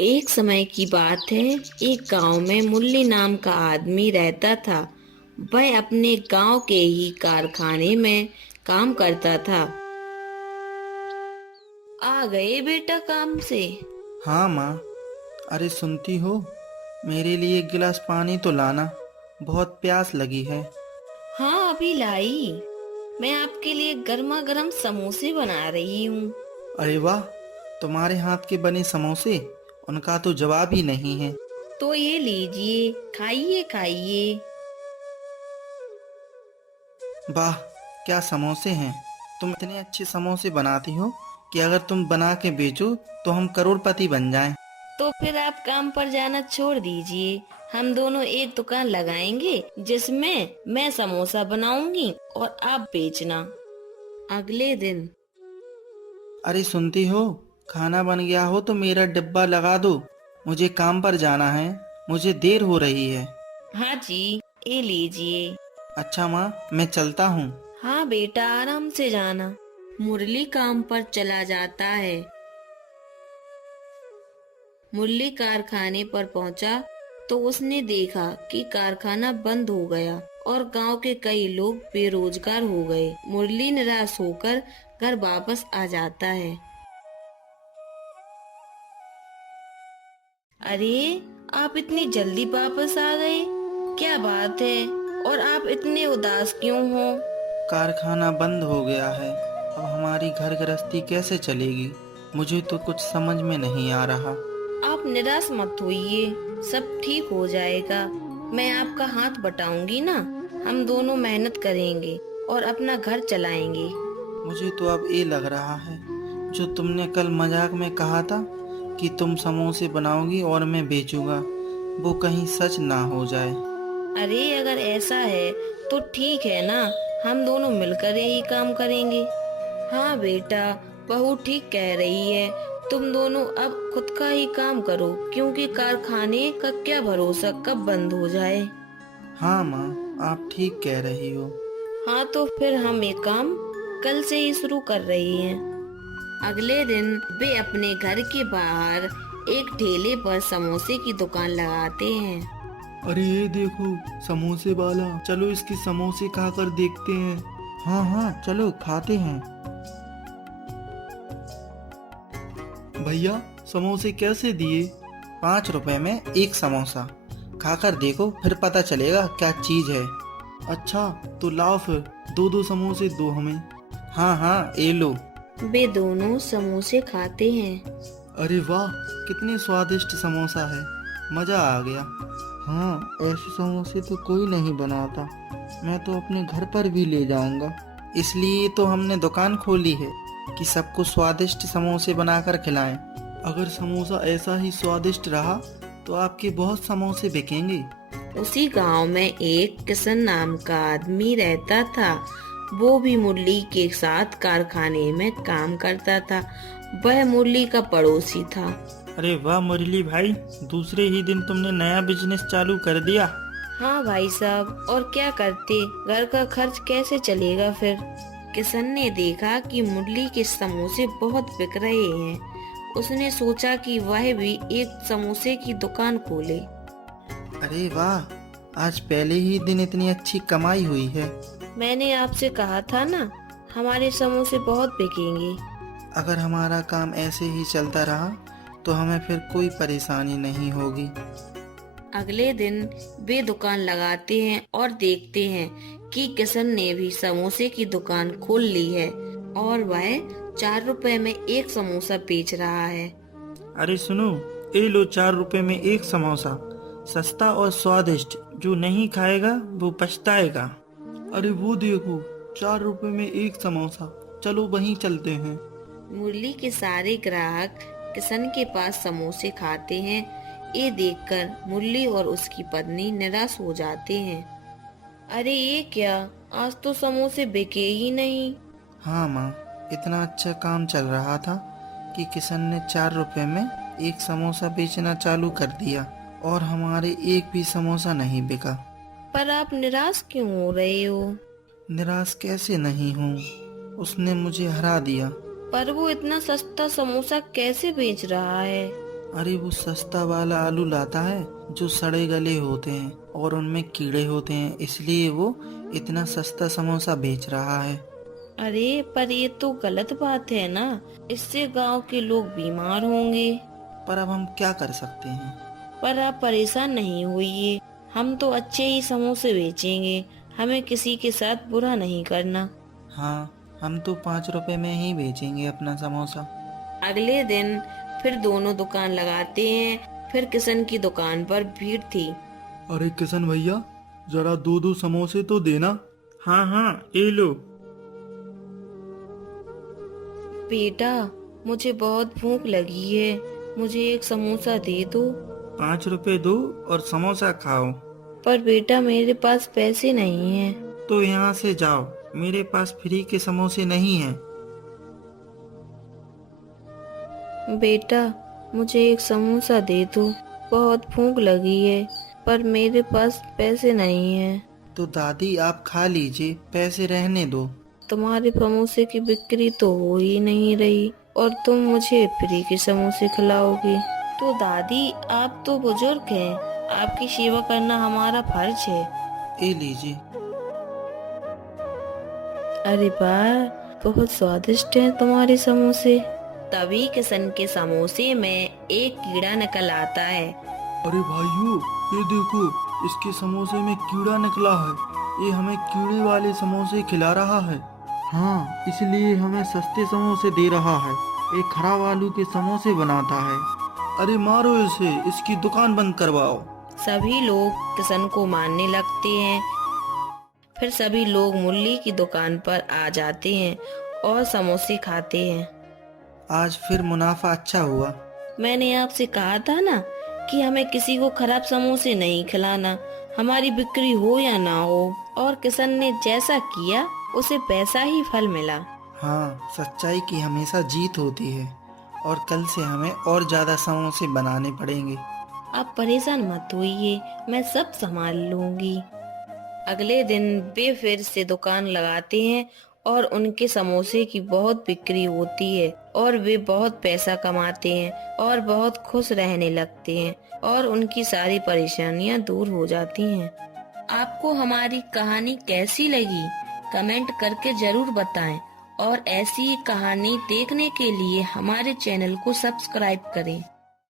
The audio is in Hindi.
एक समय की बात है। एक गांव में मुल्ली नाम का आदमी रहता था। वह अपने गांव के ही कारखाने में काम करता था। आ गए बेटा काम से? हाँ माँ। अरे सुनती हो, मेरे लिए एक गिलास पानी तो लाना, बहुत प्यास लगी है। हाँ, अभी लाई। मैं आपके लिए गर्मा गर्म समोसे बना रही हूँ। अरे वाह, तुम्हारे हाथ के बने समोसे, उनका तो जवाब ही नहीं है। तो ये लीजिए, खाइए खाइए। वाह, क्या समोसे हैं। तुम इतने अच्छे समोसे बनाती हो कि अगर तुम बना के बेचो तो हम करोड़पति बन जाएं। तो फिर आप काम पर जाना छोड़ दीजिए। हम दोनों एक दुकान लगाएंगे जिसमें मैं समोसा बनाऊंगी और आप बेचना। अगले दिन। अरे सुनती हो, खाना बन गया हो तो मेरा डिब्बा लगा दो, मुझे काम पर जाना है, मुझे देर हो रही है। हाँ जी, ये लीजिए। अच्छा माँ, मैं चलता हूँ। हाँ बेटा, आराम से जाना। मुरली काम पर चला जाता है। मुरली कारखाने पर पहुंचा तो उसने देखा कि कारखाना बंद हो गया और गांव के कई लोग बेरोजगार हो गए। मुरली निराश होकर घर वापस आ जाता है। अरे, आप इतनी जल्दी वापस आ गए, क्या बात है? और आप इतने उदास क्यों हो? कारखाना बंद हो गया है, अब हमारी घर गृहस्थी कैसे चलेगी, मुझे तो कुछ समझ में नहीं आ रहा। आप निराश मत होइए, सब ठीक हो जाएगा। मैं आपका हाथ बटाऊंगी ना। हम दोनों मेहनत करेंगे और अपना घर चलाएंगे। मुझे तो अब ये लग रहा है, जो तुमने कल मजाक में कहा था कि तुम समोसे बनाओगी और मैं बेचूंगा, वो कहीं सच ना हो जाए। अरे, अगर ऐसा है तो ठीक है ना। हम दोनों मिलकर यही काम करेंगे। हाँ बेटा, बहू ठीक कह रही है। तुम दोनों अब खुद का ही काम करो, क्योंकि कारखाने का क्या भरोसा कब बंद हो जाए। हाँ माँ, आप ठीक कह रही हो। हाँ, तो फिर हम ये काम कल से ही शुरू कर रही हैं। अगले दिन वे अपने घर के बाहर एक ठेले पर समोसे की दुकान लगाते हैं। अरे ये देखो, समोसे वाला, चलो इसके समोसे खाकर देखते हैं। हाँ हाँ, चलो खाते हैं। भैया, समोसे कैसे दिए? 5 रुपए में एक समोसा, खाकर देखो फिर पता चलेगा क्या चीज है। अच्छा, तो लाओ फिर, दो दो समोसे दो हमें। हाँ हाँ, ये लो। वे दोनों समोसे खाते हैं। अरे वाह, कितने स्वादिष्ट समोसा है, मजा आ गया। हाँ, ऐसे समोसे तो कोई नहीं बनाता, मैं तो अपने घर पर भी ले जाऊंगा। इसलिए तो हमने दुकान खोली है कि सबको स्वादिष्ट समोसे बनाकर खिलाएं। अगर समोसा ऐसा ही स्वादिष्ट रहा तो आपके बहुत समोसे बिकेंगे। उसी गांव में एक किशन नाम का आदमी रहता था। वो भी मुरली के साथ कारखाने में काम करता था। वह मुरली का पड़ोसी था। अरे वाह मुरली भाई, दूसरे ही दिन तुमने नया बिजनेस चालू कर दिया। हाँ भाई साहब, और क्या करते, घर का खर्च कैसे चलेगा फिर। किशन ने देखा कि मुरली के समोसे बहुत बिक रहे हैं। उसने सोचा कि वह भी एक समोसे की दुकान खोले। अरे वाह, आज पहले ही दिन इतनी अच्छी कमाई हुई है। मैंने आपसे कहा था ना, हमारे समोसे बहुत बिकेंगे। अगर हमारा काम ऐसे ही चलता रहा तो हमें फिर कोई परेशानी नहीं होगी। अगले दिन वे दुकान लगाते हैं और देखते हैं कि किशन ने भी समोसे की दुकान खोल ली है और वह 4 रुपए में एक समोसा बेच रहा है। अरे सुनो, ये लो 4 रुपए में एक समोसा, सस्ता और स्वादिष्ट, जो नहीं खाएगा वो पछताएगा। अरे वो देखो, 4 रुपए में एक समोसा, चलो वहीं चलते हैं। मुरली के सारे ग्राहक किशन के पास समोसे खाते हैं। ये देखकर मुरली और उसकी पत्नी निराश हो जाते हैं। अरे ये क्या, आज तो समोसे बिके ही नहीं। हाँ माँ, इतना अच्छा काम चल रहा था कि किशन ने 4 रुपए में एक समोसा बेचना चालू कर दिया और हमारे एक भी समोसा नहीं बिका। पर आप निराश क्यों हो रहे हो? निराश कैसे नहीं हूँ, उसने मुझे हरा दिया। पर वो इतना सस्ता समोसा कैसे बेच रहा है? अरे वो सस्ता वाला आलू लाता है जो सड़े गले होते हैं और उनमें कीड़े होते हैं, इसलिए वो इतना सस्ता समोसा बेच रहा है। अरे पर ये तो गलत बात है ना, इससे गांव के लोग बीमार होंगे। पर अब हम क्या कर सकते हैं। पर आप परेशान नहीं होइए, हम तो अच्छे ही समोसे बेचेंगे, हमें किसी के साथ बुरा नहीं करना। हाँ, हम तो 5 रुपए में ही बेचेंगे अपना समोसा। अगले दिन फिर दोनों दुकान लगाते हैं। फिर किशन की दुकान पर भीड़ थी। अरे किशन भैया, जरा 2-2 समोसे तो देना। हाँ हाँ, ये लो। बेटा, मुझे बहुत भूख लगी है, मुझे एक समोसा दे दो। 5 रुपए दो और समोसा खाओ। पर बेटा मेरे पास पैसे नहीं हैं। तो यहाँ से जाओ, मेरे पास फ्री के समोसे नहीं हैं। बेटा मुझे एक समोसा दे दो, बहुत भूख लगी है, पर मेरे पास पैसे नहीं हैं। तो दादी आप खा लीजिए, पैसे रहने दो। तुम्हारे समोसे की बिक्री तो हो ही नहीं रही और तुम मुझे फ्री के समोसे खिलाओगी। तो दादी आप तो बुजुर्ग हैं, आपकी सेवा करना हमारा फर्ज है। ये लीजिए। अरे वाह, बहुत स्वादिष्ट हैं तुम्हारे समोसे। तभी किशन के समोसे में एक कीड़ा निकल आता है। अरे भाइयों, ये देखो, इसके समोसे में कीड़ा निकला है। ये हमें कीड़े वाले समोसे खिला रहा है। हाँ, इसलिए हमें सस्ते समोसे दे रहा है। ये खराब आलू के समोसे बनाता है। अरे मारो इसे, इसकी दुकान बंद करवाओ। सभी लोग किशन को मारने लगते हैं। फिर सभी लोग मुल्ली की दुकान पर आ जाते हैं और समोसे खाते हैं। आज फिर मुनाफा अच्छा हुआ। मैंने आपसे कहा था ना कि हमें किसी को खराब समोसे नहीं खिलाना, हमारी बिक्री हो या ना हो। और किशन ने जैसा किया उसे वैसा ही फल मिला। हाँ, सच्चाई की हमेशा जीत होती है। और कल से हमें और ज्यादा समोसे बनाने पड़ेंगे। आप परेशान मत होइए, मैं सब संभाल लूंगी। अगले दिन वे फिर से दुकान लगाते हैं और उनके समोसे की बहुत बिक्री होती है और वे बहुत पैसा कमाते हैं और बहुत खुश रहने लगते हैं और उनकी सारी परेशानियां दूर हो जाती हैं। आपको हमारी कहानी कैसी लगी कमेंट करके जरूर बताएं और ऐसी ही कहानी देखने के लिए हमारे चैनल को सब्सक्राइब करें।